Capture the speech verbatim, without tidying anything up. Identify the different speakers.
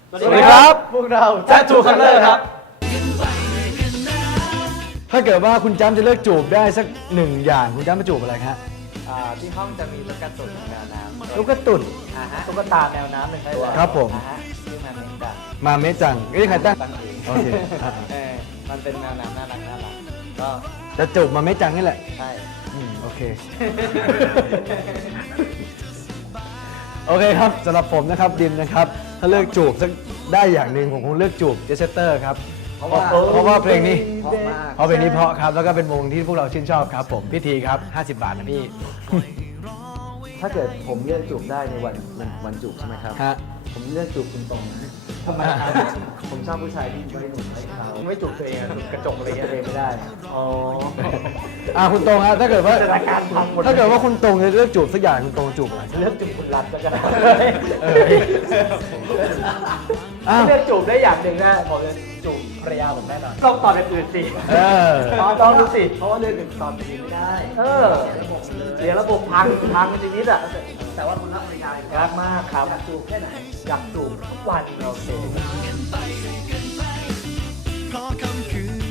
Speaker 1: สวัสดีครับพวกเรา
Speaker 2: Tattoo Color ครับ
Speaker 1: ถ้าเกิดว่าคุณจ้ำจะเลือกจูบได้สักหนึ่งอย่างคุณจ้ำจะจูบอะไรฮะ
Speaker 2: อ่าที่ห้องจะมีลูกกระตุนแมวน้ำ
Speaker 1: ลูกกระตุ่น
Speaker 2: อ่าฮะตุ๊กตาแมวน้ำหนึ่งตัว
Speaker 1: ครับผม
Speaker 2: อ่าฮะชื่อมันเองดัง
Speaker 1: มาเมจังนี่ใครตั้ง
Speaker 2: ตั้งเอง
Speaker 1: โอเคอ่า
Speaker 2: เออมันเป็นแมวน้ำน่ารักน่ารักก็
Speaker 1: จะจูบมาเมจังนี่แหละ
Speaker 2: ใช่
Speaker 1: อืมโอเค โอเคครับสำหรับผมนะครับดิมนะครับถ้าเลือกจูบสักได้อย่างหนึ่งผมคงเลือกจูบเจสเตอร์ครับเพราะว่าเพราะว่าเพลงนี้
Speaker 2: เพราะมาก
Speaker 1: เพราะเพลงนี้เพราะครับแล้วก็เป็นวงที่พวกเราชื่นชอบครับผมพี่ทีครับห้าสิบบาทนะพี่
Speaker 3: ถ้าเกิดผมเลือกจูบได้ในวันวันวันจูบใช่ไหมครับ
Speaker 1: ฮะ
Speaker 3: ผมเลือกจูบคุณตรงนะทำไมครับผมชอบผู้ชายที่ไม่หนุ่มไม่ขาว
Speaker 2: ไม่จูบตัวเองอะจูบกระจกอะไร
Speaker 3: เล่น
Speaker 2: เงี้ย
Speaker 3: ตัวเองไม่ได้
Speaker 2: อ๋อ
Speaker 1: อ่าคุณตรงฮะถ้าเกิดว่า
Speaker 2: จินตนาการพังหมด
Speaker 1: ถ้าเกิดว่าคุณตรงจะเลือกจูบสักอย่างคุณตรงจูบอะไร
Speaker 2: เลือกจูบคุณรัฐก็ได้
Speaker 1: เออ อ้าว
Speaker 2: เลือกจูบได้อย่างหนึ่งนะผมจะจูบภรรยาผมแน่นอนต้องตอบเป็นอื่นสิ
Speaker 1: เออ
Speaker 2: ต้องต้องดูสิ
Speaker 3: เพราะว่าเลือกหนึ่งตอนนี้ไม่ได้
Speaker 2: เออเสียระบบพังพังในชีวิตอ่ะ
Speaker 3: แต่ว่าคุณรักภรรยา
Speaker 2: รักมากครับ
Speaker 3: อยากจูบแค่ไหน
Speaker 2: อยากจูบทุกวันโอเค
Speaker 4: เพราะคำคืน